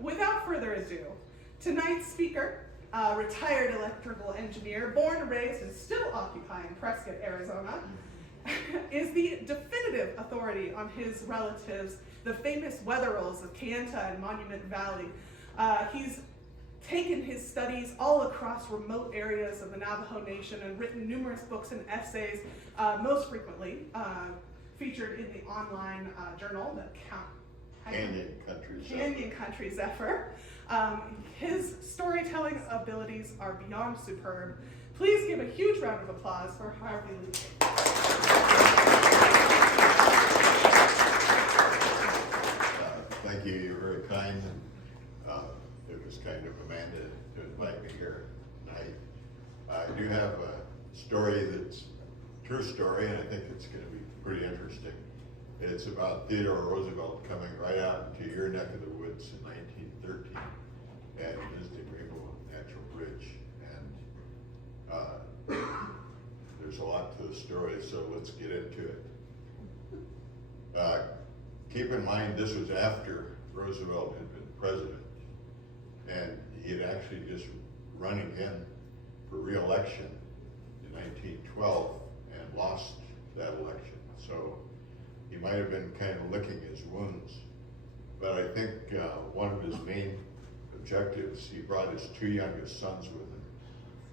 without further ado, tonight's speaker, retired electrical engineer, born and raised and still occupying Prescott, Arizona, is the definitive authority on his relatives, the famous Wetherills of Kayenta and Monument Valley. He's taken his studies all across remote areas of the Navajo Nation and written numerous books and essays, most frequently featured in the online journal, the Canyon Country Zephyr. His storytelling abilities are beyond superb. Please give a huge round of applause for Harvey Leake. Thank you, you're very kind. It was kind of Amanda to invite me here tonight. I do have a story that's a true story, and I think it's going to be pretty interesting. It's about Theodore Roosevelt coming right out into your neck of the woods in 1913 and visiting Rainbow Natural Bridge. And there's a lot to the story, so let's get into it. Keep in mind, this was after Roosevelt had been president, and he had actually just run again for re-election in 1912 and lost that election. So he might have been kind of licking his wounds. But I think one of his main objectives, he brought his two youngest sons with him.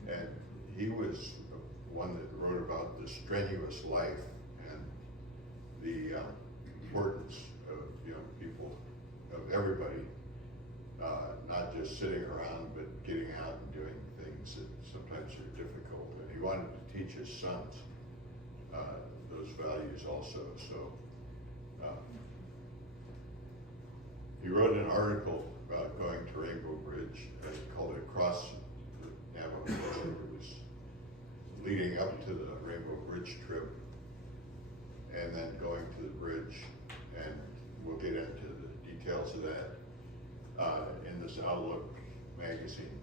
And he was one that wrote about the strenuous life and the importance of young people, of everybody, not just sitting around, but getting out and doing things that sometimes are difficult. And he wanted to teach his sons those values also. So he wrote an article about going to Rainbow Bridge. He called it Across the Navajo Desert. It was leading up to the Rainbow Bridge trip and then going to the bridge. And we'll get into the details of that in this Outlook magazine.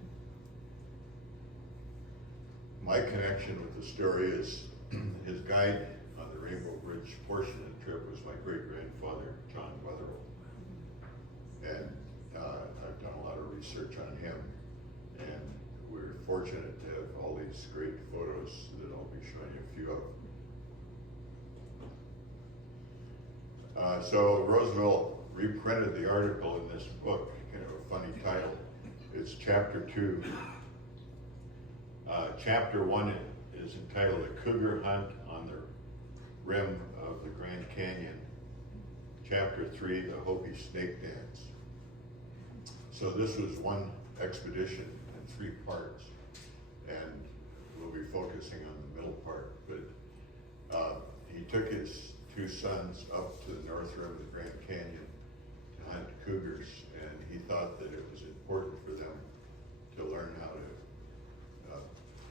My connection with the story is his guide on the Rainbow Bridge portion of the trip was my great-grandfather, John Wetherill. And I've done a lot of research on him, and we're fortunate to have all these great photos that I'll be showing you a few of. So Roosevelt reprinted the article in this book, kind of a funny title. It's chapter 2. Chapter 1 is entitled A Cougar Hunt on the Rim of the Grand Canyon. Chapter 3, The Hopi Snake Dance. So this was one expedition in 3 parts, and we'll be focusing on the middle part. But he took his 2 sons up to the north rim of the Grand Canyon to hunt cougars, and he thought that it was important for them to learn how to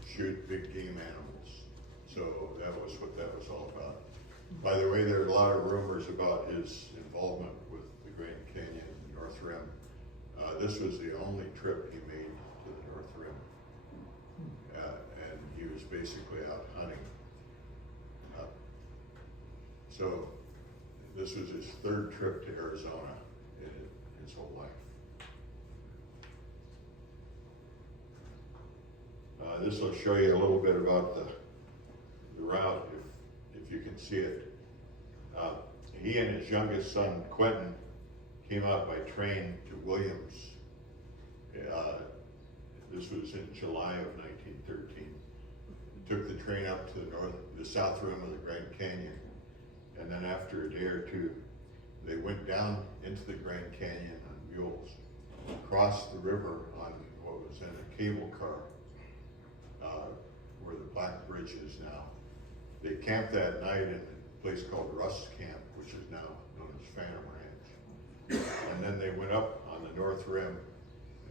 shoot big game animals. So that was what that was all about. By the way, there are a lot of rumors about his involvement with the Grand Canyon North Rim. This was the only trip he made to the North Rim. And he was basically out hunting. So this was his 3rd trip to Arizona in his whole life. This will show you a little bit about the route, if you can see it. He and his youngest son, Quentin, came out by train to Williams. This was in July of 1913. Took the train up to the south rim of the Grand Canyon. And then after a day or 2, they went down into the Grand Canyon on mules, crossed the river on what was then a cable car, where the Black Bridge is now. They camped that night in a place called Russ Camp, which is now known as Phantom Ranch. And then they went up on the north rim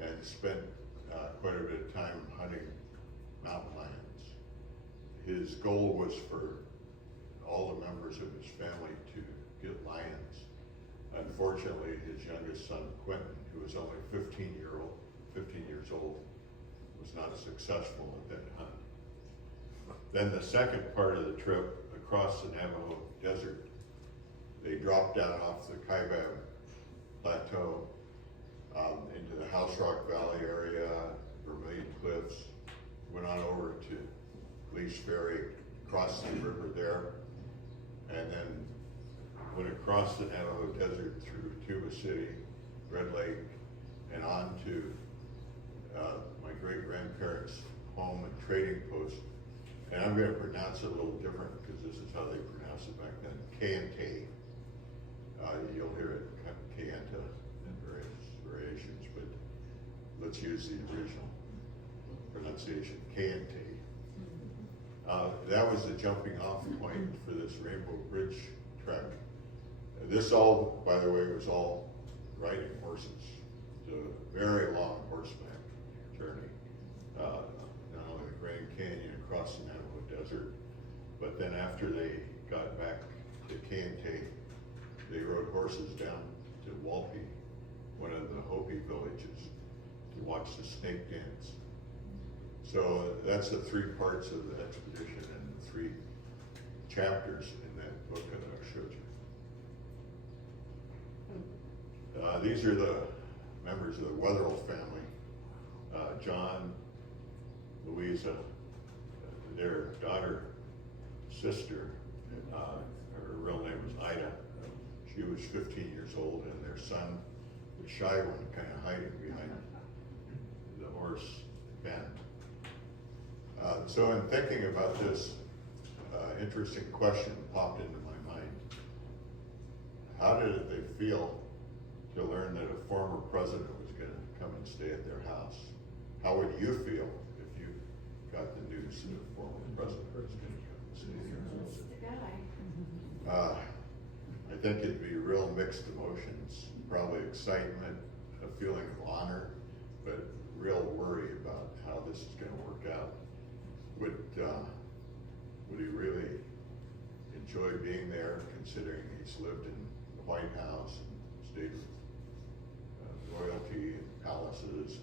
and spent quite a bit of time hunting mountain lions. His goal was for all the members of his family to get lions. Unfortunately, his youngest son, Quentin, who was only 15 years old, was not successful at that hunt. Then the second part of the trip across the Navajo desert, they dropped down off the Kaibab Plateau into the House Rock Valley area, Vermilion Cliffs, went on over to Lee's Ferry, crossed the river there, and then went across the Navajo Desert through Tuba City, Red Lake, and on to my great-grandparents' home and trading post. And I'm going to pronounce it a little different because this is how they pronounced it back then, Kayenta. You'll hear it Kayenta in various variations, but let's use the original pronunciation, Kayenta. That was the jumping off point for this Rainbow Bridge trek. This all, by the way, was all riding horses. It's a very long horseback journey. Not only the Grand Canyon across the Navajo Desert, but then after they got back to Kayenta, they rode horses down to Walpi, one of the Hopi villages, to watch the snake dance. So that's the 3 parts of the expedition and the 3 chapters in that book that I showed you. These are the members of the Wetherill family. John, Louisa, their daughter, sister, her real name was Ida. She was 15 years old, and their son, the shy one, kind of hiding behind the horse, Ben. So in thinking about this, interesting question popped into my mind. How did they feel to learn that a former president was going to come and stay at their house? How would you feel if you got the news that a former president was going to come and stay at your house? I think it'd be real mixed emotions, probably excitement, a feeling of honor, but real worry about how this is going to work out. Would he really enjoy being there, considering he's lived in the White House and stayed with royalty and palaces?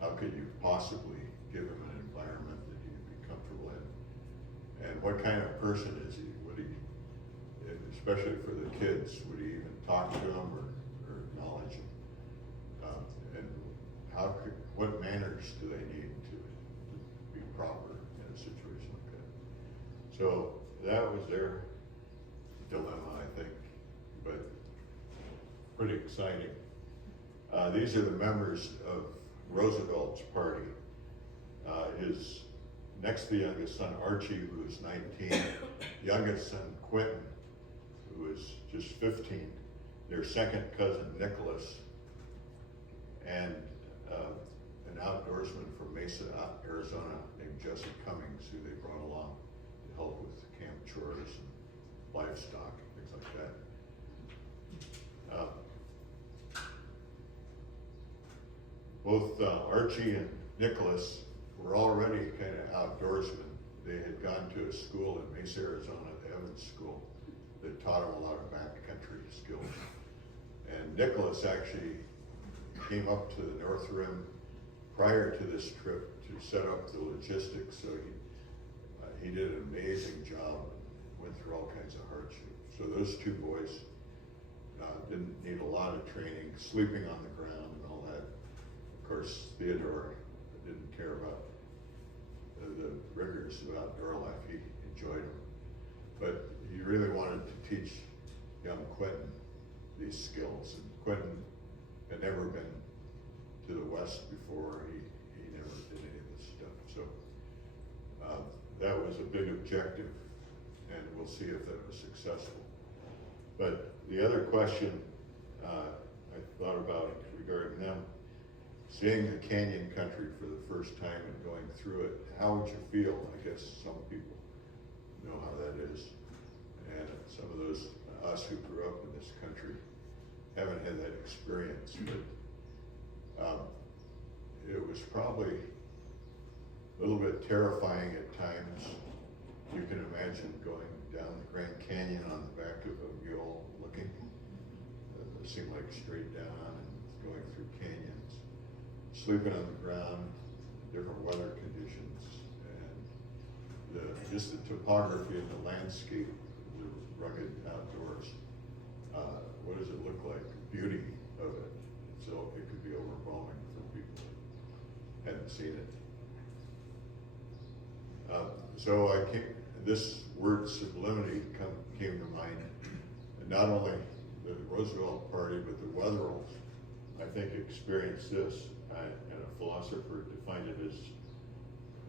How could you possibly give him an environment that he'd be comfortable in? And what kind of person is he? Would he, especially for the kids, would he even talk to them or acknowledge them? And what manners do they need to be proper in a situation like that? So that was their dilemma, I think, but pretty exciting. These are the members of Roosevelt's party. His next to youngest son, Archie, who was 19, youngest son, Quentin, who was just 15, their second cousin, Nicholas, and an outdoorsman from Mesa, Arizona, named Jesse Cummings, who they brought along to help with camp chores and livestock and things like that. Both Archie and Nicholas were already kind of outdoorsmen. They had gone to a school in Mesa, Arizona, the Evans School, that taught them a lot of backcountry skills. And Nicholas actually came up to the North Rim prior to this trip to set up the logistics. So he did an amazing job and went through all kinds of hardships. So those 2 boys didn't need a lot of training, sleeping on the ground and all that. Of course, Theodore didn't care about the rigors of outdoor life. He enjoyed them. But he really wanted to teach young Quentin these skills. And Quentin had never been to the West before. He never did any of this stuff. So that was a big objective, and we'll see if that was successful. But the other question I thought about regarding them, seeing the canyon country for the first time and going through it, how would you feel? I guess some people know how that is. And some of those, us who grew up in this country, haven't had that experience. But it was probably a little bit terrifying at times. You can imagine going down the Grand Canyon on the back of a mule looking. It seemed like straight down and going through canyons. Sleeping on the ground, different weather conditions, and just the topography and the landscape, the rugged outdoors. What does it look like? The beauty of it. So it could be hadn't seen it. So this word sublimity came to mind. And not only the Roosevelt party, but the Wetherills, I think, experienced this. And a philosopher defined it as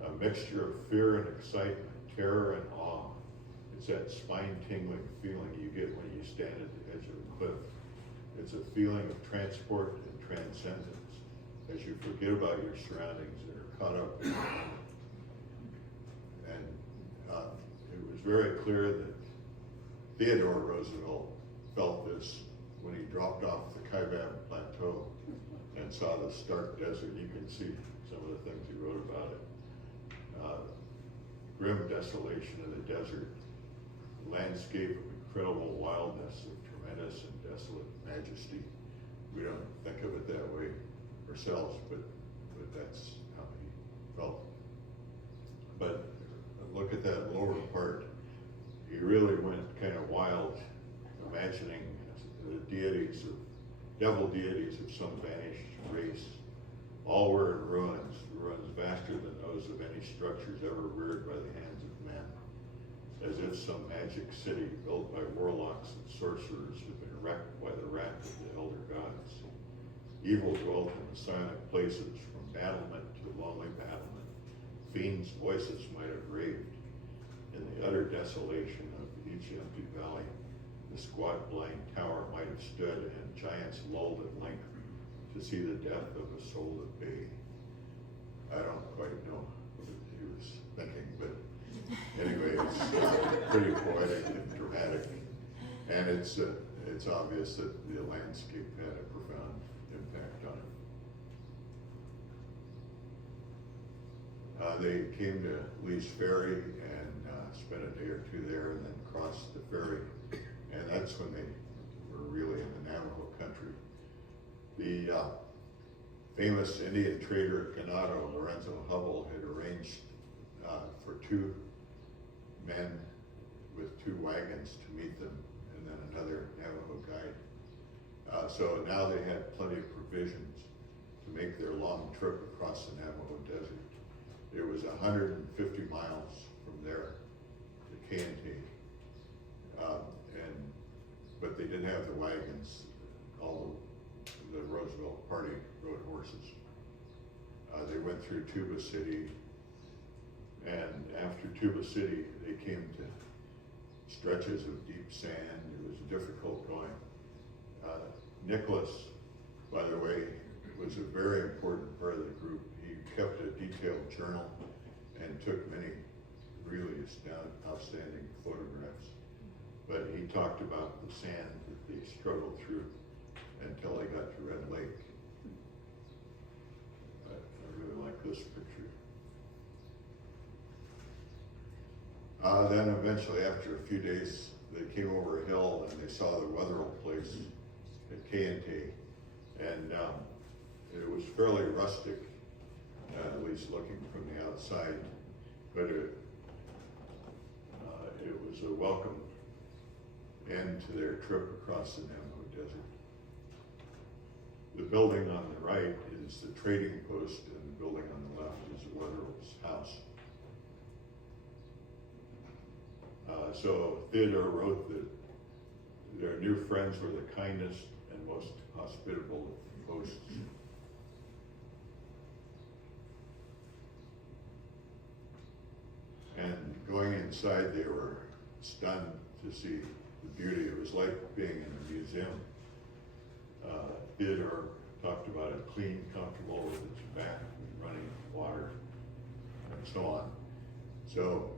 a mixture of fear and excitement, terror and awe. It's that spine-tingling feeling you get when you stand at the edge of a cliff. It's a feeling of transport and transcendence as you forget about your surroundings and are caught up in the moment. And it was very clear that Theodore Roosevelt felt this when he dropped off the Canyon Plateau and saw the stark desert. You can see some of the things he wrote about it. Grim desolation of the desert, landscape of incredible wildness, of tremendous and desolate majesty. We don't think of it that way ourselves, but that's how he felt. But look at that lower part. He really went kind of wild, imagining the deities of, devil deities of some vanished race. All were in ruins vaster than those of any structures ever reared by the hands of men, as if some magic city built by warlocks and sorcerers had been wrecked by the wrath of the elder gods. Evil dwelt in the silent places, from battlement to lonely battlement. Fiends' voices might have raved. In the utter desolation of each empty valley, the squat blind tower might have stood, and giants lulled at length to see the death of a soul at bay. I don't quite know what he was thinking, but anyway, it's pretty poetic and dramatic, and it's obvious that the landscape had a profound impact on him. They came to Lee's Ferry and spent a day or two there, and then crossed the ferry, and that's when they were really in the Navajo country. The famous Indian trader at Ganado, Lorenzo Hubble, had arranged for two men with two wagons to meet them, and then another Navajo guide. So now they had plenty of provisions to make their long trip across the Navajo desert. It was 150 miles from there to Kayenta, but they didn't have the wagons. All the Roosevelt party rode horses. They went through Tuba City, and after Tuba City, they came to stretches of deep sand. It was difficult going. Nicholas, by the way, was a very important part of the group. He kept a detailed journal and took many really outstanding photographs. But he talked about the sand that they struggled through until they got to Red Lake. I really like this picture. Then eventually, after a few days, they came over a hill and they saw the Wetherill place at Kayenta, and it was fairly rustic, at least looking from the outside, but it was a welcome end to their trip across the Navajo desert. The building on the right is the trading post, and the building on the left is the Wetherills' house. So Theodore wrote that their new friends were the kindest and most hospitable of hosts. And going inside, they were stunned to see the beauty. It was like being in a museum. Theodore talked about it clean, comfortable, with its bath and running water, and so on. So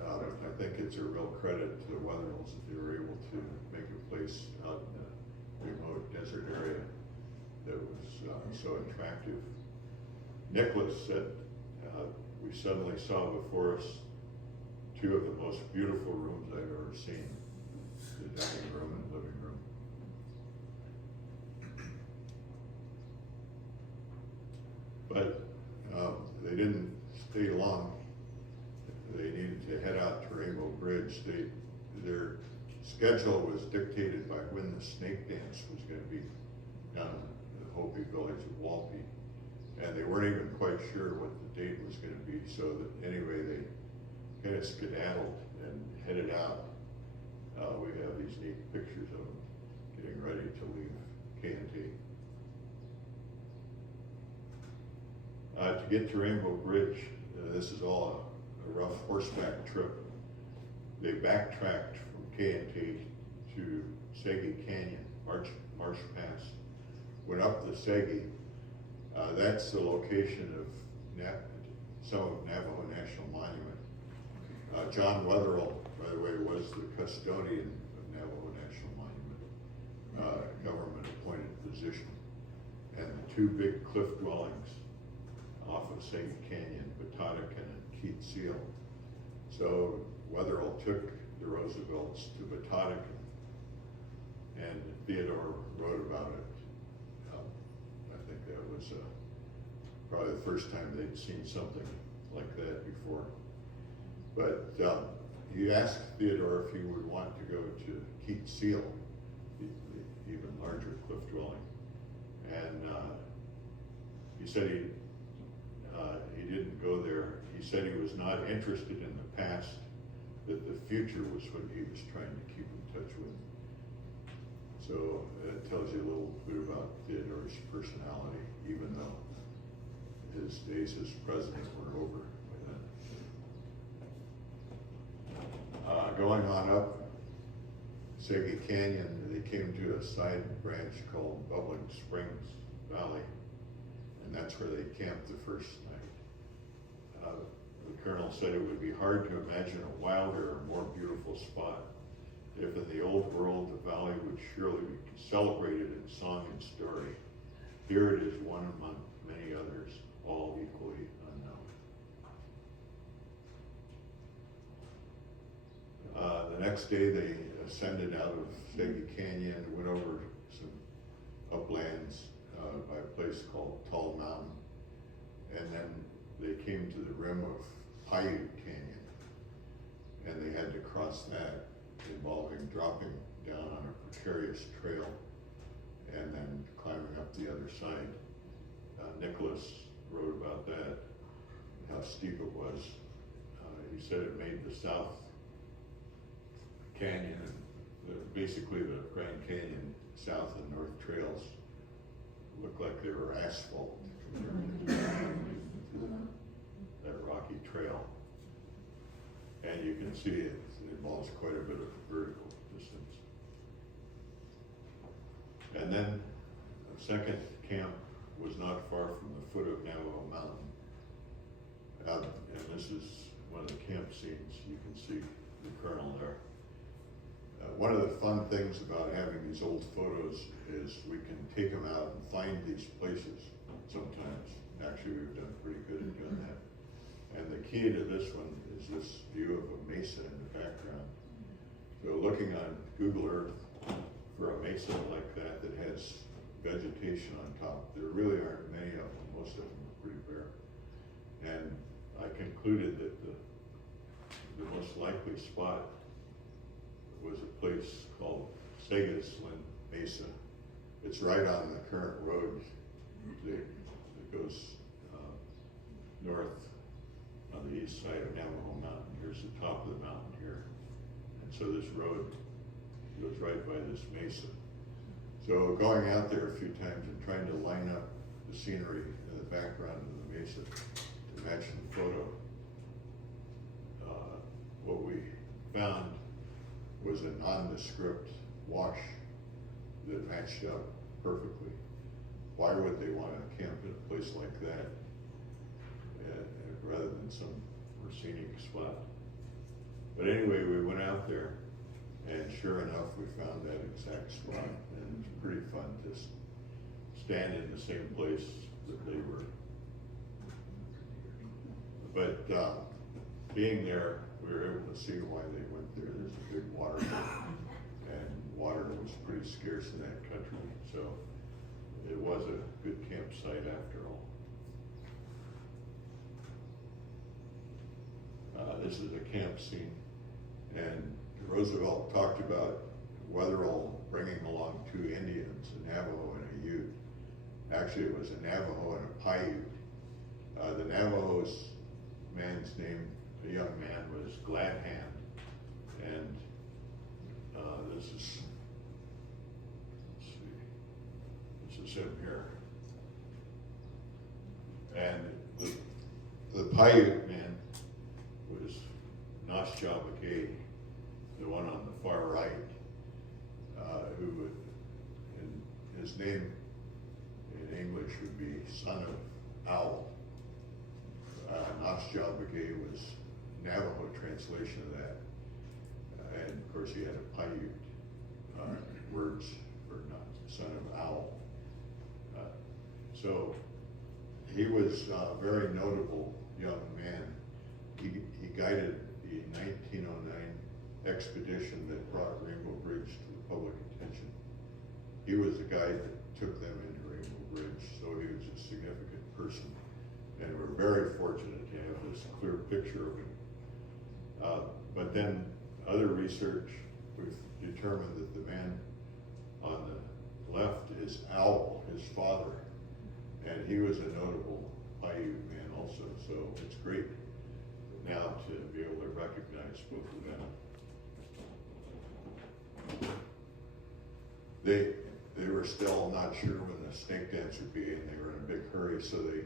I think it's a real credit to the Wetherills that they were able to make a place out in a remote desert area that was so attractive. Nicholas said, we suddenly saw before us two of the most beautiful rooms I've ever seen, the dining room and living room. But they didn't stay long. They needed to head out to Rainbow Bridge. Their schedule was dictated by when the snake dance was going to be done in the Hopi village of Walpi. and they weren't even quite sure what the date was going to be. So that anyway, they kind of skedaddled and headed out. We have these neat pictures of them getting ready to leave Kayenta. To get to Rainbow Bridge, this is all a rough horseback trip. They backtracked from Kayenta to Segi Canyon, March Pass, went up the Segi. That's the location of some of Navajo National Monument. John Wetherill, by the way, was the custodian of Navajo National Monument, government appointed position. And the two big cliff dwellings off of Segi Canyon, Batatakan and Keat Seal. So Wetherill took the Roosevelts to Batatakan, and Theodore wrote about it. I think that was probably the first time they'd seen something like that before. But he asked Theodore if he would want to go to Keat Seal, the even larger cliff dwelling, and he said he didn't go there. He said he was not interested in the past, that the future was what he was trying to keep in touch with. So it tells you a little bit about Theodore's personality, even though his days as president were over by then. Going on up Segi Canyon, they came to a side branch called Bubbling Springs Valley, and that's where they camped the first night. The colonel said it would be hard to imagine a wilder or more beautiful spot. If in the old world the valley would surely be celebrated in song and story, here it is one among many others, all equally unknown. The next day they ascended out of Segi Canyon, went over some uplands by a place called Tall Mountain, and then they came to the rim of Paiute Canyon, and they had to cross that, involving dropping down on a precarious trail and then climbing up the other side. Nicholas wrote about that, how steep it was. He said it made the South Canyon, basically the Grand Canyon South and North trails, look like they were asphalt compared to that rocky trail. And you can see it involves quite a bit of vertical distance. And then the second camp was not far from the foot of Navajo Mountain. And this is one of the camp scenes. You can see the colonel there. One of the fun things about having these old photos is we can take them out and find these places sometimes. Actually, we've done pretty good at doing that. And the key to this one is this view of a mesa in the background. So looking on Google Earth for a mesa like that that has vegetation on top, there really aren't many of them. Most of them are pretty bare. And I concluded that the most likely spot was a place called Segaslin Mesa. It's right on the current road that goes north on the east side of Navajo Mountain. Here's the top of the mountain here. And so this road goes right by this mesa. So going out there a few times and trying to line up the scenery in the background of the mesa to match the photo, what we found was a nondescript wash that matched up perfectly. Why would they want to camp in a place like that rather than some more scenic spot? But anyway, we went out there, and sure enough, we found that exact spot, and it was pretty fun to stand in the same place that they were. But being there, we were able to see why they went there. There's a big water, and water was pretty scarce in that country, so it was a good campsite after all. This is a camp scene, and Roosevelt talked about Wetherill bringing along two Indians, a Navajo and a Ute, Actually, it was a Navajo and a Paiute. The Navajo's man's name, the young man, was Glad Hand, and this is, let's see, this is him here. And the Paiute man was Noshjabagay, the one on the far right, who would, and his name in English would be Son of Owl. Noshjabagay was Navajo translation of that. And of course he had a Paiute words for Son of Owl. So he was a very notable young man. He guided the 1909 expedition that brought Rainbow Bridge to the public attention. He was the guy that took them into Rainbow Bridge, so he was a significant person. And we're very fortunate to have this clear picture of him. But then other research, we've determined that the man on the left is Owl, his father, and he was a notable Paiute man also, so it's great now to be able to recognize both of them. They were still not sure when the snake dance would be, and they were in a big hurry, so they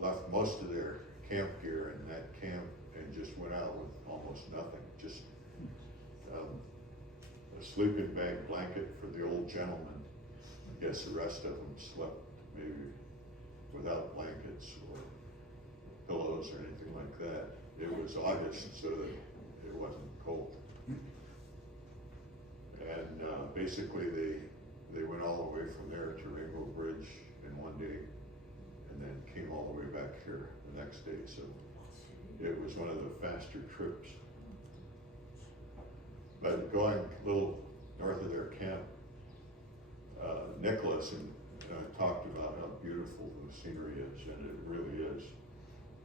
left most of their camp gear in that camp and just went out with almost nothing, just a sleeping bag blanket for the old gentleman. I guess the rest of them slept maybe without blankets or pillows or anything like that. It was August, so it wasn't cold. And basically they went all the way from there to Rainbow Bridge in one day, and then came all the way back here the next day. So it was one of the faster trips. But going a little north of their camp, Nicholas and talked about how beautiful the scenery is, and it really is.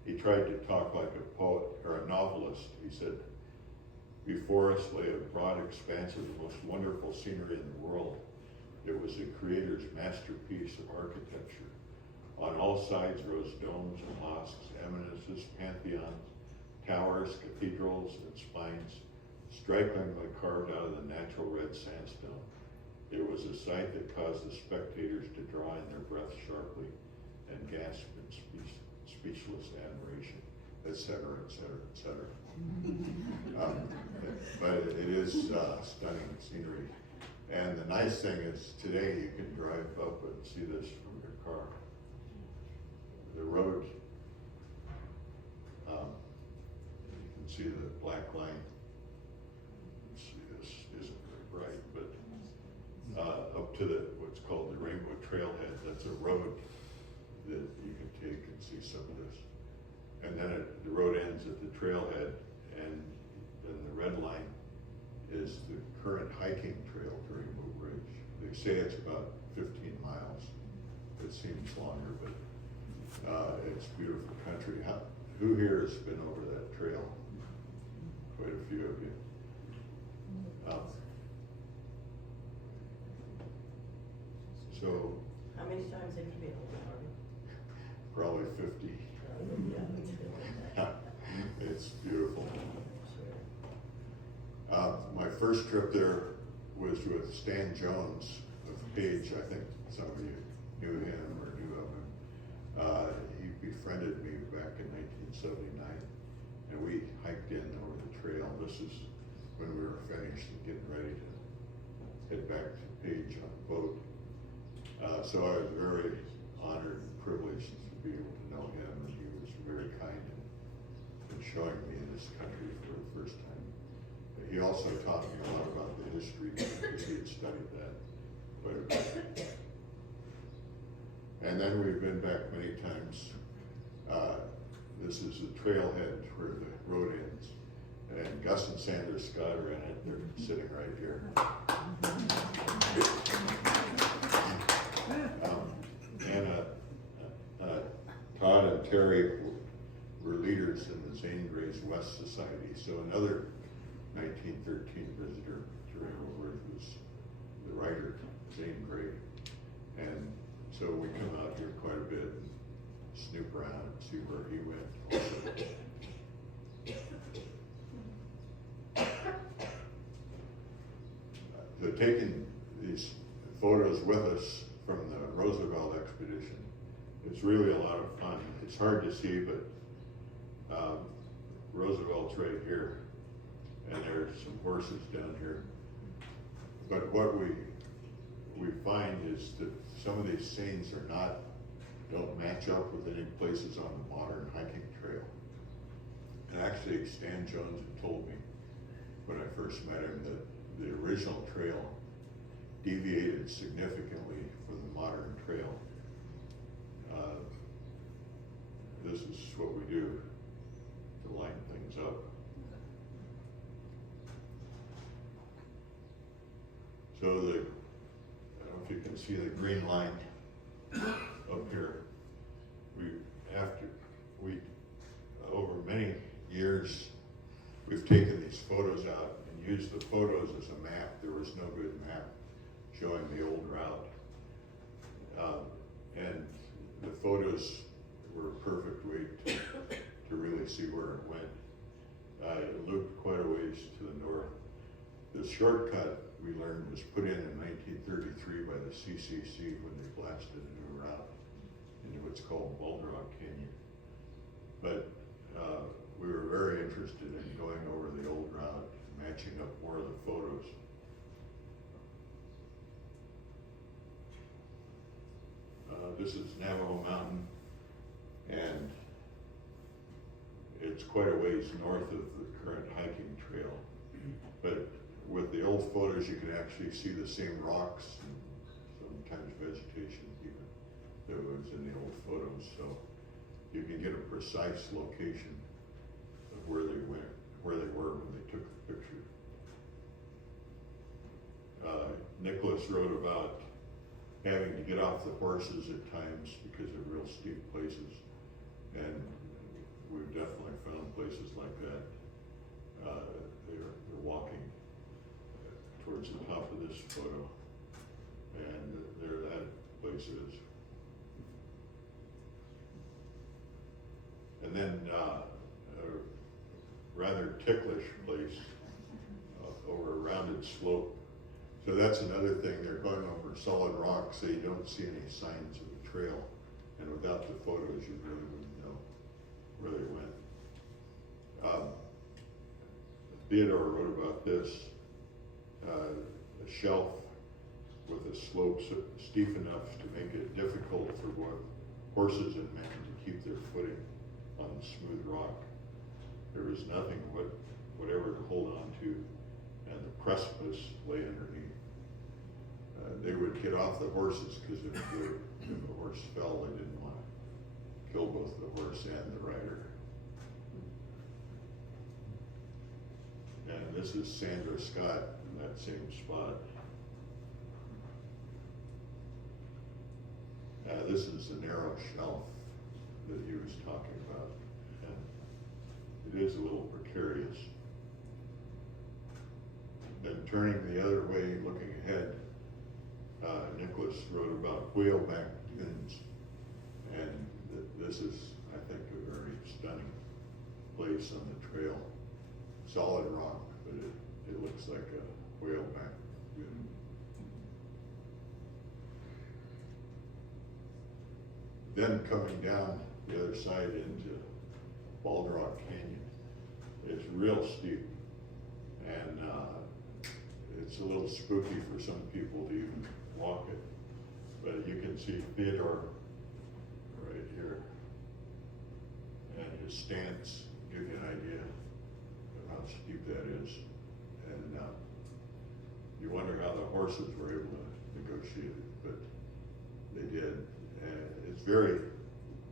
He tried to talk like a poet or a novelist. He said, "Before us lay a broad expanse of the most wonderful scenery in the world. It was the Creator's masterpiece of architecture. On all sides rose domes and mosques, eminences, pantheons, towers, cathedrals, and spines, strikingly carved out of the natural red sandstone. It was a sight that caused the spectators to draw in their breath sharply and gasp in speechless admiration," etc., etc., etc. But it is stunning scenery. And the nice thing is today you can drive up and see this from your car. The road, you can see the black line. Let's see, this isn't very bright, but up to what's called the Rainbow Trailhead, that's a road that you can take and see some of this. And then the road ends at the trailhead, and then the red line is the current hiking trail to Rainbow Bridge. They say it's about 15 miles. It seems longer, but it's beautiful country. Who here has been over that trail? Quite a few of you. So how many times have you been over, Harvey? probably 50. It's beautiful. My first trip there was with Stan Jones of Page. I think some of you knew him or knew of him. He befriended me back in 1979, and we hiked in over the trail. This is when we were finished and getting ready to head back to Page on the boat. So I was very honored and privileged to be able to know him, and he was very kind in showing me this country for the first time. He also taught me a lot about the history because he had studied that quite a bit. And then we've been back many times. This is the trailhead where the road ends, and Gus and Sandra Scott are in it. They're sitting right here. Todd and Terry were leaders in the Zane Gray's West Society. So another 1913 visitor to Rainbow Bridge was the writer Zane Grey. And so we come out here quite a bit and snoop around and see where he went. So taking these photos with us from the Roosevelt expedition, it's really a lot of fun. It's hard to see, but Roosevelt's right here, and there's some horses down here. But what we find is that some of these scenes don't match up with any places on the modern hiking trail. And actually, Stan Jones had told me when I first met him that the original trail deviated significantly from the modern trail. This is what we do to line things up. So I don't know if you can see the green line up here. Over many years, we've taken these photos out and used the photos as a map. There was no good map showing the old route. And the photos were a perfect way to really see where it went. It looped quite a ways to the north. The shortcut we learned was put in 1933 by the CCC when they blasted a new route into what's called Baldrock Canyon. But we were very interested in going over the old route, matching up more of the photos. This is Navajo Mountain, and it's quite a ways north of the current hiking trail. But with the old photos, you can actually see the same rocks and sometimes vegetation even that was in the old photos. So you can get a precise location of where they were when they took the picture. Nicholas wrote about having to get off the horses at times because of real steep places, and we've definitely found places like that. They're walking towards the top of this photo, and there that place is. And then a rather ticklish place over a rounded slope. So that's another thing. They're going over solid rock, so you don't see any signs of the trail. And without the photos, you really wouldn't know where they went. Theodore wrote about this, a shelf with a slope steep enough to make it difficult for horses and men to keep their footing on the smooth rock. There was nothing whatever to hold on to, and the precipice lay underneath. They would get off the horses because if the horse fell, they didn't want to kill both the horse and the rider. And this is Sandra Scott in that same spot. This is the narrow shelf that he was talking about. And it is a little precarious. Then turning the other way, looking ahead, Nicholas wrote about whaleback dunes. And this is, I think, a very stunning place on the trail. Solid rock, but it looks like a whaleback dune. Then coming down the other side into Baldrock Canyon, it's real steep, and it's a little spooky for some people to even walk it. But you can see Theodore right here, and his stance give you an idea of how steep that is. And you wonder how the horses were able to negotiate it, but they did. And it's very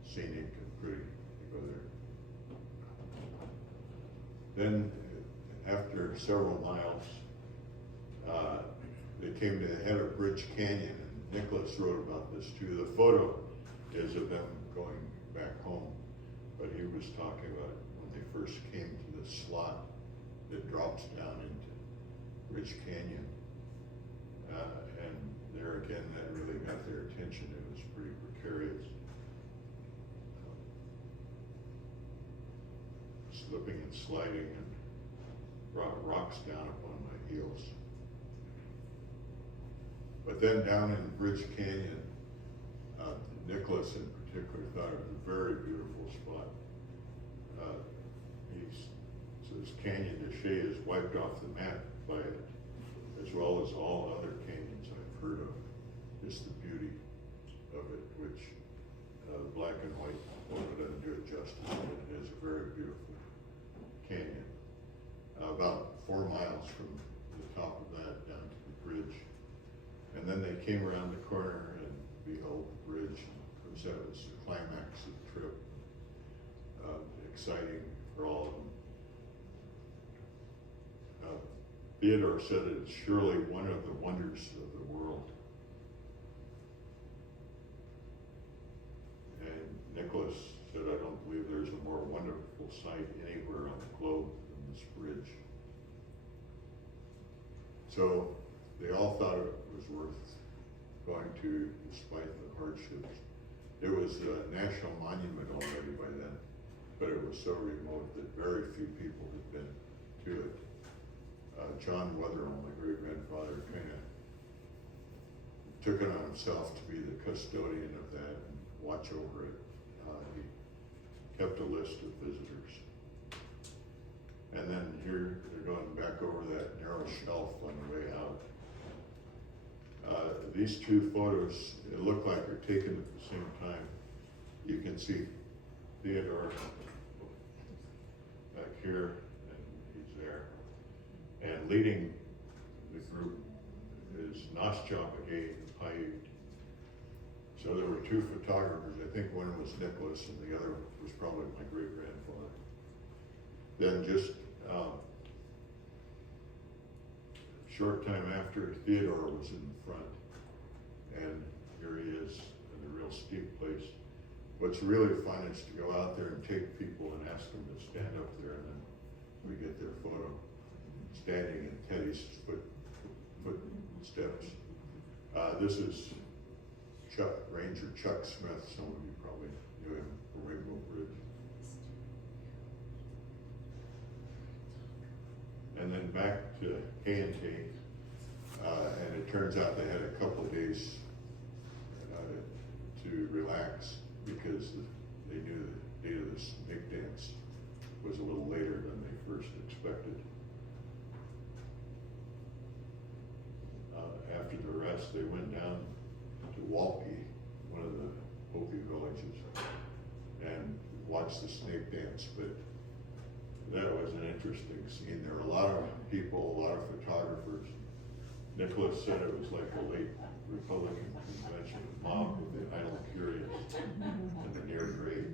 scenic and pretty to go there. Then, after several miles, they came to the head of Bridge Canyon, and Nicholas wrote about this too. The photo is of them going back home, but he was talking about when they first came to the slot that drops down into Bridge Canyon. And there again, that really got their attention. It was pretty precarious. Slipping and sliding and brought rocks down upon my heels. But then down in Bridge Canyon, Nicholas in particular thought it was a very beautiful spot. He says Canyon de Chelly is wiped off the map by it, as well as all other canyons I've heard of. Just the beauty of it, which black and white doesn't do it justice. It is a very beautiful canyon. About 4 miles from the top of that down to the bridge. And then they came around the corner and beheld the bridge. Of course, that was the climax of the trip. Exciting for all of them. Theodore said it's surely one of the wonders of the world. And Nicholas said, I don't believe there's a more wonderful sight anywhere on the globe than this bridge. So they all thought it was worth going to, despite the hardships. It was a national monument already by then, but it was so remote that very few people had been to it. John Wetherill, my great-grandfather, kind of took it on himself to be the custodian of that and watch over it. He kept a list of visitors. And then here, they're going back over that narrow shelf on the way out. These two photos, it looked like they're taken at the same time. You can see Theodore back here, and he's there. And leading the group is Noschapagay Paiute. So there were 2 photographers. I think one was Nicholas and the other was probably my great-grandfather. Then just a short time after, Theodore was in front. And here he is in a real steep place. What's really fun is to go out there and take people and ask them to stand up there, and then we get their photo standing in Teddy's footsteps. This is Ranger Chuck Smith. Some of you probably knew him from Rainbow Bridge. And then back to Kayenta, and it turns out they had a couple of days to relax because they knew the date of the snake dance was a little later than they first expected. After the rest, they went down to Walpi, one of the Hopi villages, and watched the snake dance. But that was an interesting scene. There were a lot of people, a lot of photographers. Nicholas said it was like a late Republican convention, mob with the idle curious and the near great,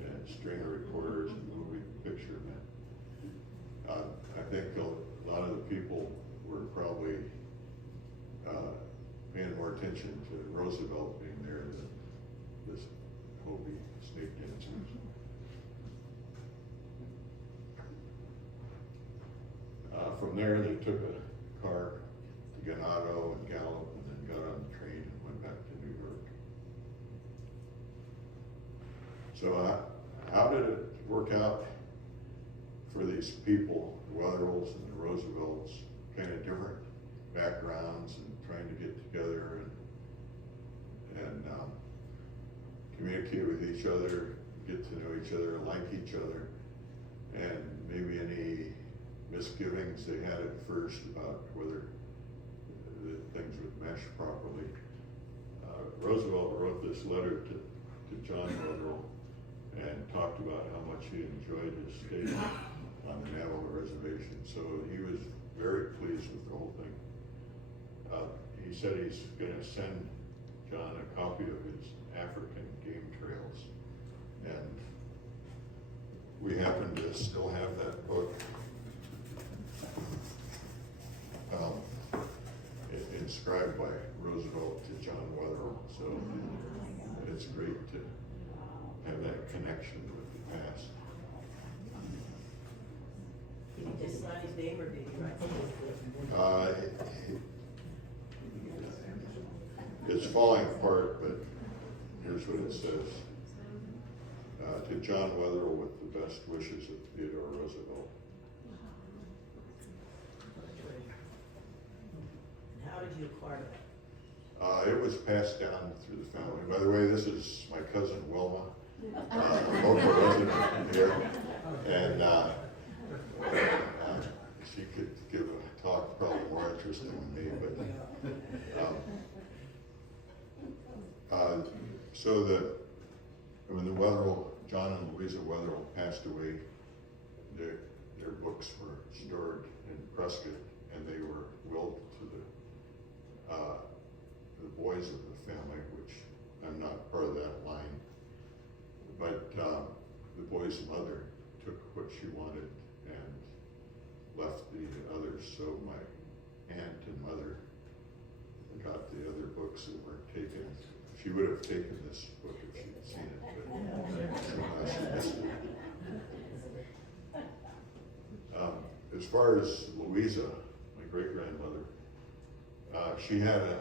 and string of reporters and moving picture men. I think a lot of the people were probably paying more attention to Roosevelt being there than this Hopi snake dancers. From there, they took a car to Ganado and Gallup, and then got on the train and went back to New York. So how did it work out for these people, the Wetherills and the Roosevelts, kind of different backgrounds and trying to get together and communicate with each other, get to know each other, like each other, and maybe any misgivings they had at first about whether the things would mesh properly. Roosevelt wrote this letter to John Wetherill and talked about how much he enjoyed his stay on the Navajo reservation. So he was very pleased with the whole thing. He said he's going to send John a copy of his African game trails. And we happen to still have that book. Inscribed by Roosevelt to John Wetherill, so it's great to have that connection with the past. Did he just sign his name, or did he write falling apart, but here's what it says. To John Wetherill with the best wishes of Theodore Roosevelt. And how did you acquire that? It was passed down through the family. By the way, this is my cousin Wilma, local resident here, and she could give a talk probably more interesting than me, but so when the Wetherills, John and Louisa Wetherill, passed away, their books were stored in Prescott, and they were willed to the boys of the family, which I'm not part of that line. But the boy's mother took what she wanted and left the others. So my aunt and mother got the other books that weren't taken. She would have taken this book if she'd seen it, but somehow she missed it. As far as Louisa, my great-grandmother, she had an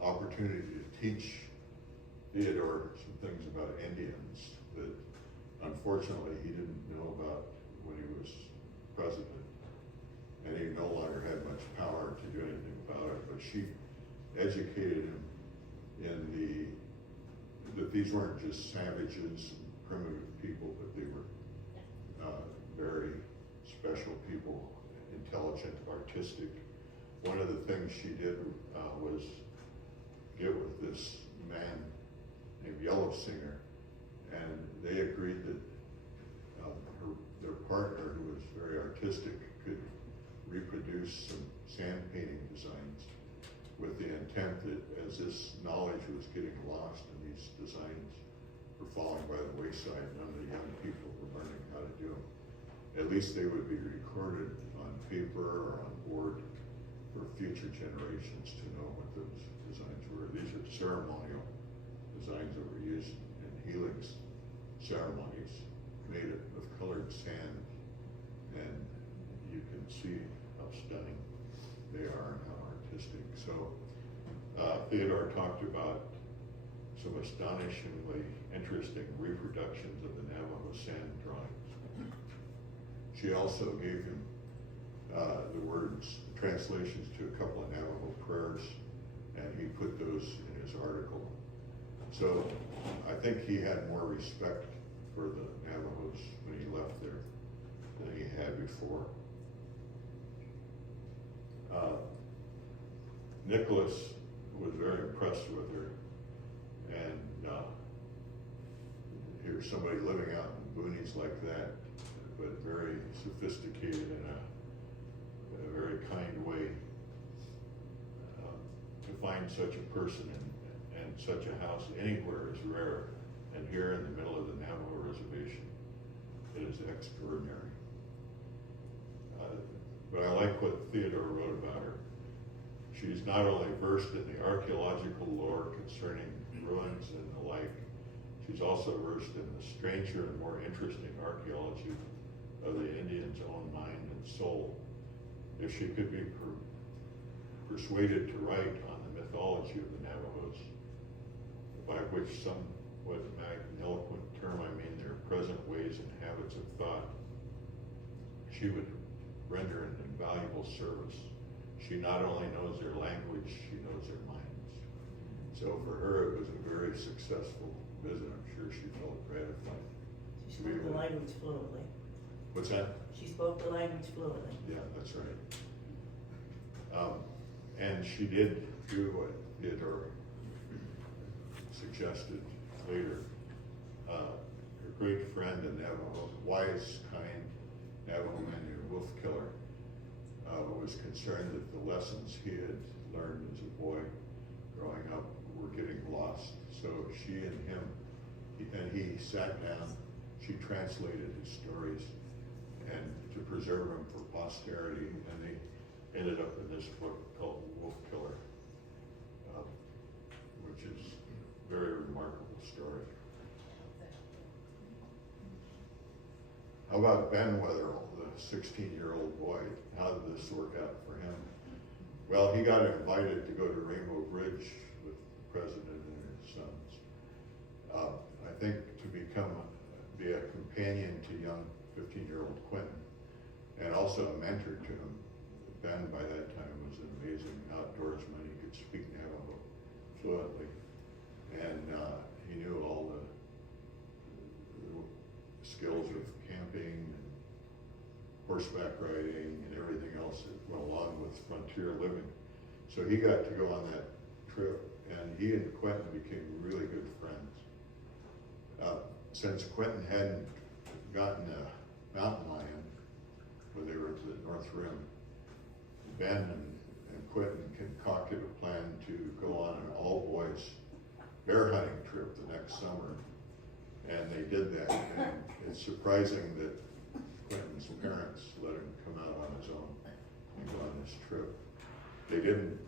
opportunity to teach Theodore some things about Indians that unfortunately he didn't know about when he was president, and he no longer had much power to do anything about it, but she educated him in that these weren't just savages and primitive people, but they were very special people, intelligent, artistic. One of the things she did was get with this man named Yellow Singer, and they agreed that their partner, who was very artistic, could reproduce some sand painting designs with the intent that as this knowledge was getting lost and these designs were falling by the wayside, none of the young people were learning how to do them. At least they would be recorded on paper or on board for future generations to know what those designs were. These are ceremonial designs that were used in healing ceremonies, made of colored sand, and you can see how stunning they are and how artistic. So Theodore talked about some astonishingly interesting reproductions of the Navajo sand drawings. She also gave him the words, translations to a couple of Navajo prayers, and he put those in his article. So I think he had more respect for the Navajos when he left there than he had before. Nicholas was very impressed with her, and here's somebody living out in boonies like that, but very sophisticated in a very kind way. To find such a person and such a house anywhere is rare, and here in the middle of the Navajo reservation, it is extraordinary. But I like what Theodore wrote about her. She's not only versed in the archaeological lore concerning ruins and the like, she's also versed in the stranger and more interesting archaeology of the Indian's own mind and soul. If she could be persuaded to write on the mythology of the Navajos, by which somewhat magniloquent term I mean their present ways and habits of thought, she would render an invaluable service. She not only knows their language, she knows their minds. So for her, it was a very successful visit. I'm sure she felt gratified. She spoke the language fluently. What's that? She spoke the language fluently. Yeah, that's right. And she did do what Theodore suggested later. Her great friend and Navajo, wise, kind Navajo man named Wolf Killer, was concerned that the lessons he had learned as a boy growing up were getting lost. So she and him, he sat down, she translated his stories and to preserve them for posterity, and they ended up in this book called Wolf Killer, which is a very remarkable story. How about Ben Wetherill, the 16-year-old boy? How did this work out for him? Well, he got invited to go to Rainbow Bridge with the president and his sons. I think to be a companion to young 15-year-old Quentin, and also a mentor to him. Ben, by that time, was an amazing outdoorsman. He could speak Navajo fluently, and he knew all the skills of camping and horseback riding and everything else that went along with frontier living. So he got to go on that trip, and he and Quentin became really good friends. Since Quentin hadn't gotten a mountain lion when they were at the North Rim, Ben and Quentin concocted a plan to go on an all-boys bear hunting trip the next summer, and they did that. And it's surprising that Quentin's parents let him come out on his own and go on this trip. They didn't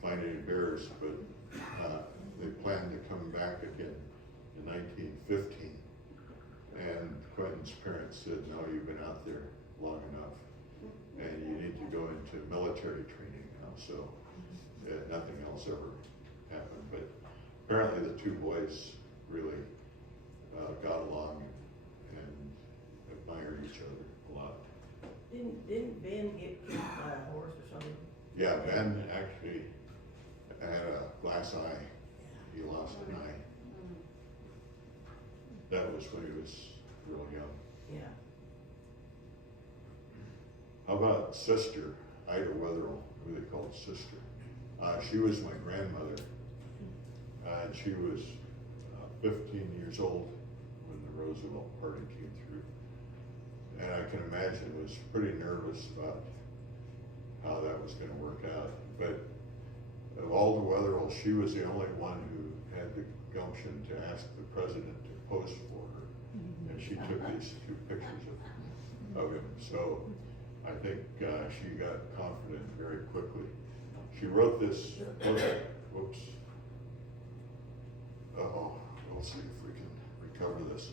find any bears, but they planned to come back again in 1915. And Quentin's parents said, no, you've been out there long enough, and you need to go into military training now. So nothing else ever happened. But apparently the two boys really got along and admired each other a lot. Didn't Ben get kicked by a horse or something? Yeah, Ben actually had a glass eye. He lost an eye. That was when he was real young. Yeah. How about sister, Ida Wetherill, who they called sister? She was my grandmother, and she was 15 years old when the Roosevelt party came through. And I can imagine was pretty nervous about how that was going to work out. But of all the Wetherills, she was the only one who had the gumption to ask the president to pose for her. And she took these two pictures of him. So I think she got confident very quickly. She wrote this book. Whoops. Uh-oh. We'll see if we can recover this.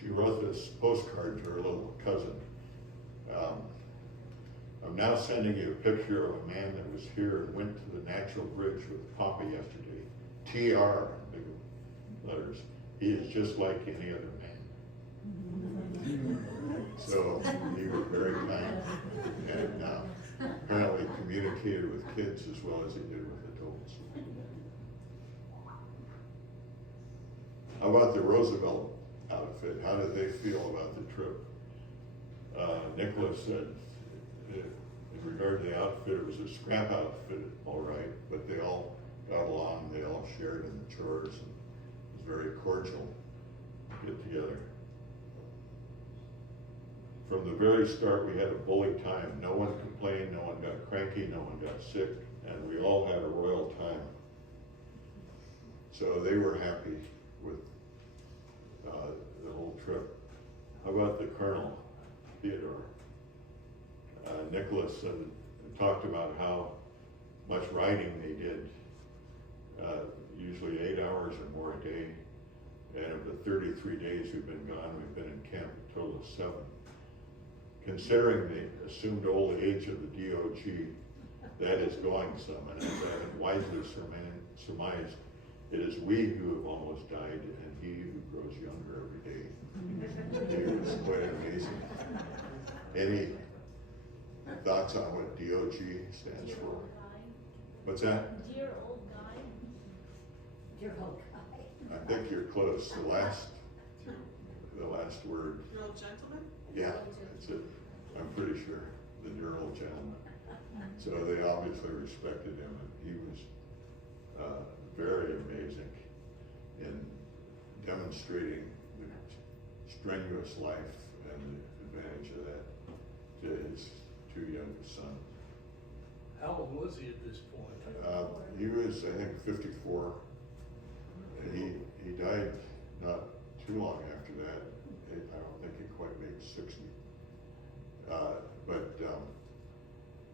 She wrote this postcard to her little cousin. I'm now sending you a picture of a man that was here and went to the Natural Bridge with Papa yesterday. TR, big letters. He is just like any other man. So he was very kind, and apparently communicated with kids as well as he did with adults. How about the Roosevelt outfit? How did they feel about the trip? Nicholas said, in regard to the outfit, it was a scrap outfit, all right, but they all got along, they all shared in the chores, and it was very cordial get together. From the very start, we had a bully time. No one complained, no one got cranky, no one got sick, and we all had a royal time. So they were happy with the whole trip. How about the Colonel, Theodore? Nicholas talked about how much riding they did, usually 8 hours or more a day. And of the 33 days we've been gone, we've been in camp a total of 7. Considering the assumed old age of the DOG, that is going some, and as I have wisely surmised, it is we who have almost died, and he who grows younger every day. It was quite amazing. Any thoughts on what DOG stands for? What's that? Dear old guy. Dear old guy. I think you're close. The last word. Dear old gentleman? Yeah, that's it. I'm pretty sure. The dear old gentleman. So they obviously respected him, and he was very amazing in demonstrating the strenuous life and the advantage of that to his 2 youngest sons. How old was he at this point? He was, I think, 54. And he died not too long after that. I don't think he quite made 60.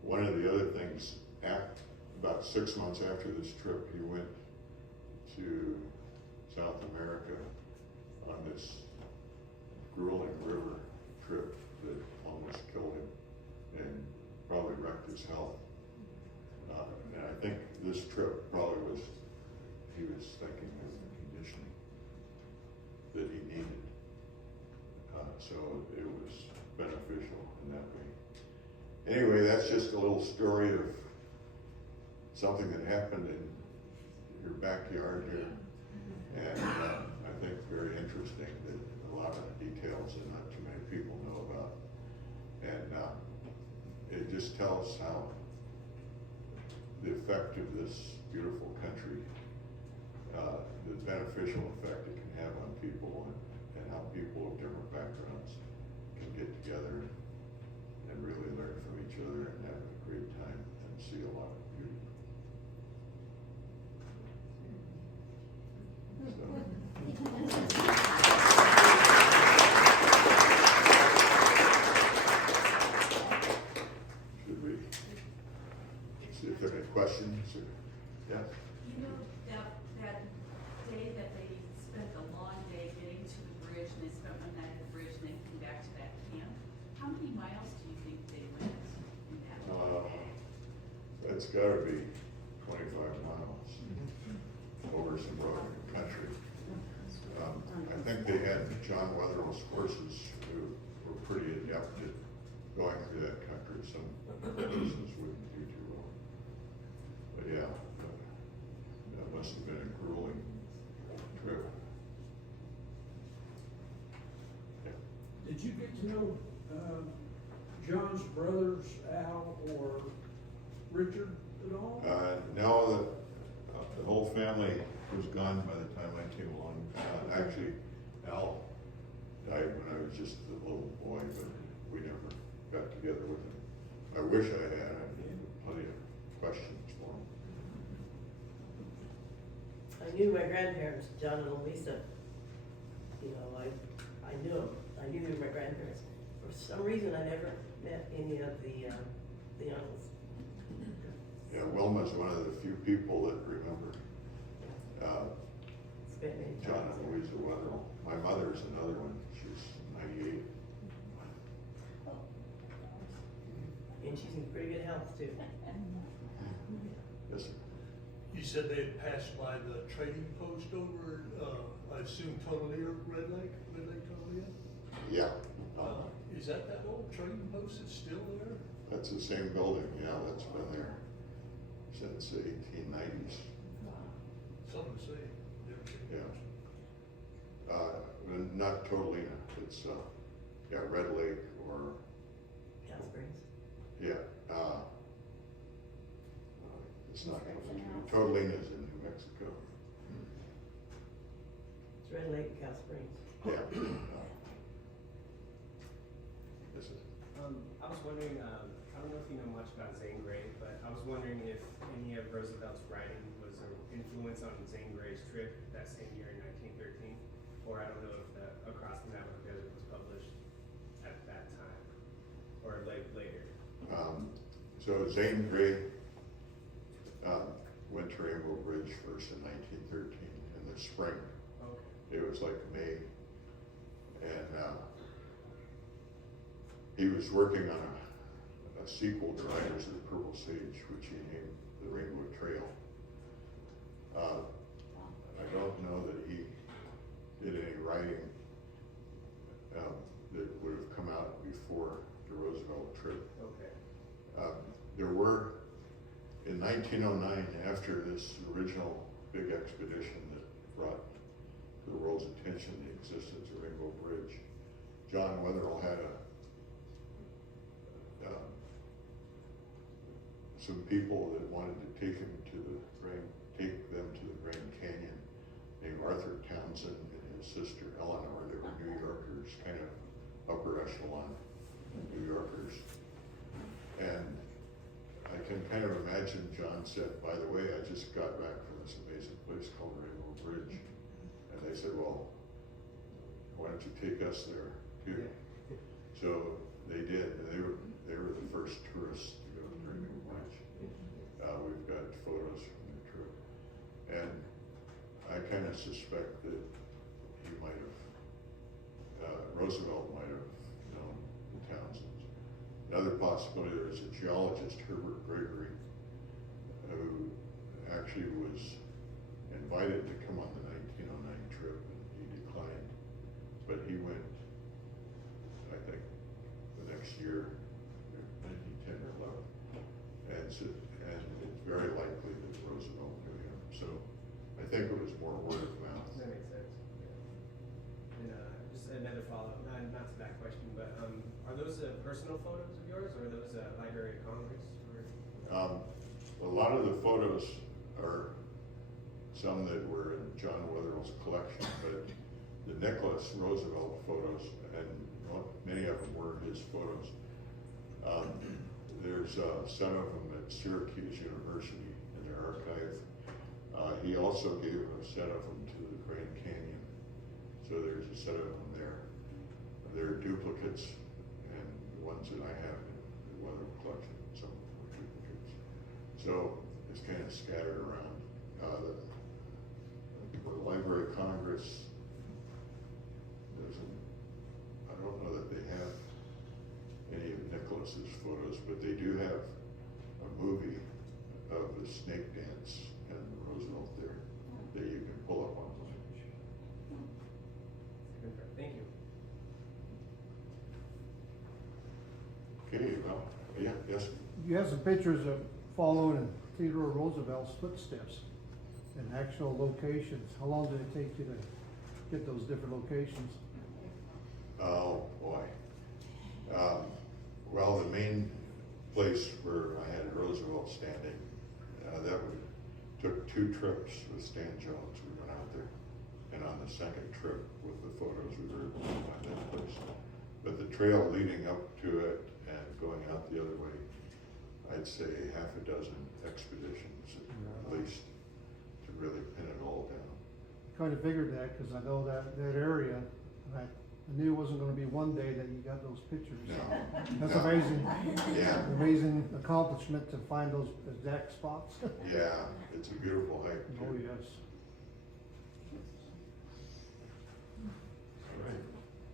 One of the other things, about 6 months after this trip, he went to South America on this grueling river trip that almost killed him and probably wrecked his health. And I think this trip probably was, he was thinking of the conditioning that he needed. So it was beneficial in that way. Anyway, that's just a little story of something that happened in your backyard here. And I think very interesting that a lot of details that not too many people know about. And it just tells how the effect of this beautiful country, the beneficial effect it can have on people, and how people of different backgrounds can get together and really learn from each other and have a great time and see a lot of beauty. Should we see if there are any questions? Or, yeah? You know, that day that they spent the long day getting to the bridge, and they spent one night at the bridge, and they came back to that camp, how many miles do you think they went in that? It's gotta be 25 miles over some road country. I think they had John Wetherill's horses who were pretty adept at going through that country. Some horses wouldn't do too well. But yeah, that must have been a grueling trip. Yeah. Did you get to know John's brothers, Al or Richard at all? No, the whole family was gone by the time I came along. Actually, Al died when I was just a little boy, but we never got together with him. I wish I had. I had plenty of questions for him. I knew my grandparents, John and Louisa. You know, I knew them. I knew they were my grandparents. For some reason, I never met any of the uncles. Yeah, Wilma's one of the few people that remember Spent many John times and there. Louisa Wetherill. My mother's another one. She's 98. And she's in pretty good health too. Yes, sir. You said they had passed by the trading post over, I assume Totalier, Red Lake Totalier? Yeah. Is that old trading post that's still there? That's the same building. Yeah, that's been there since the 1890s. Something to say. Yeah. Not totally. It's Red Lake or Cal Springs. yeah. It's not Totalina's in New Mexico. It's Red Lake and Cal Springs. Yeah. Yes, sir. I was wondering, I don't know if you know much about Zane Grey, but I was wondering if any of Roosevelt's writing was an influence on Zane Grey's trip that same year in 1913, or I don't know if the Across the Navajo Desert was published at that time, or later. So Zane Grey went to Rainbow Bridge first in 1913 in the spring. Okay. It was like May, and he was working on a sequel to Riders of the Purple Sage, which he named the Rainbow Trail. I don't know that he did any writing that would have come out before the Roosevelt trip. Okay. There were, in 1909, after this original big expedition that brought to the world's attention the existence of Rainbow Bridge, John Wetherill had some people that wanted to take them to the Grand Canyon, named Arthur Townsend and his sister Eleanor. They were New Yorkers, kind of upper echelon New Yorkers, and I can kind of imagine John said, by the way, I just got back from this amazing place called Rainbow Bridge. And they said, well, why don't you take us there too? So they did, and they were the first tourists to go to Rainbow Bridge. We've got photos from the trip. And I kind of suspect that he might have, Roosevelt might have known the Townsends. Another possibility, there's a geologist, Herbert Gregory, who actually was invited to come on the 1909 trip, and he declined. But he went, I think, the next year, 1910 or 11. And it's very likely that Roosevelt knew him. So I think it was more word of mouth. That makes sense. Yeah. And just another follow-up, not to that question, but are those personal photos of yours, or are those Library of Congress? Or? A lot of the photos are some that were in John Wetherill's collection, but the Nicholas Roosevelt photos, and many of them were his photos. There's a set of them at Syracuse University in their archive. He also gave a set of them to the Grand Canyon, so there's a set of them there. They're duplicates, and the ones that I have in the Weather collection, some were duplicates. So it's kind of scattered around. The Library of Congress doesn't, I don't know that they have any of Nicholas's photos, but they do have a movie of the snake dance and Roosevelt there that you can pull up online. Thank you. Okay, well, yeah, yes. You have some pictures of following Theodore Roosevelt's footsteps and actual locations. How long did it take you to get those different locations? Oh, boy. Well, the main place where I had Roosevelt standing, took 2 trips with Stan Jones. We went out there. And on the second trip with the photos, we were able to find that place. But the trail leading up to it and going out the other way, I'd say half a dozen expeditions at least to really pin it all down. Kind of figured that because I know that area. I knew it wasn't going to be one day that you got those pictures. No. That's No. amazing. Yeah. Amazing accomplishment to find those exact spots. Yeah, it's a beautiful hike too. Oh, yes. All right,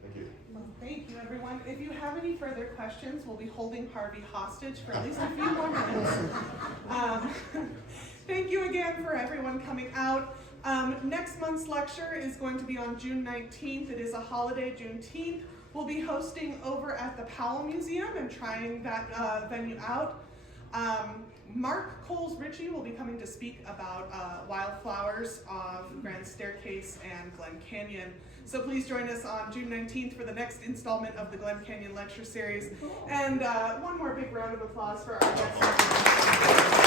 thank you. Well, thank you, everyone. If you have any further questions, we'll be holding Harvey hostage for at least a few more minutes. Thank you again for everyone coming out. Next month's lecture is going to be on June 19th. It is a holiday, Juneteenth. We'll be hosting over at the Powell Museum and trying that venue out. Mark Coles-Ritchie will be coming to speak about wildflowers of Grand Staircase and Glen Canyon. So please join us on June 19th for the next installment of the Glen Canyon Lecture Series. And one more big round of applause for our guest.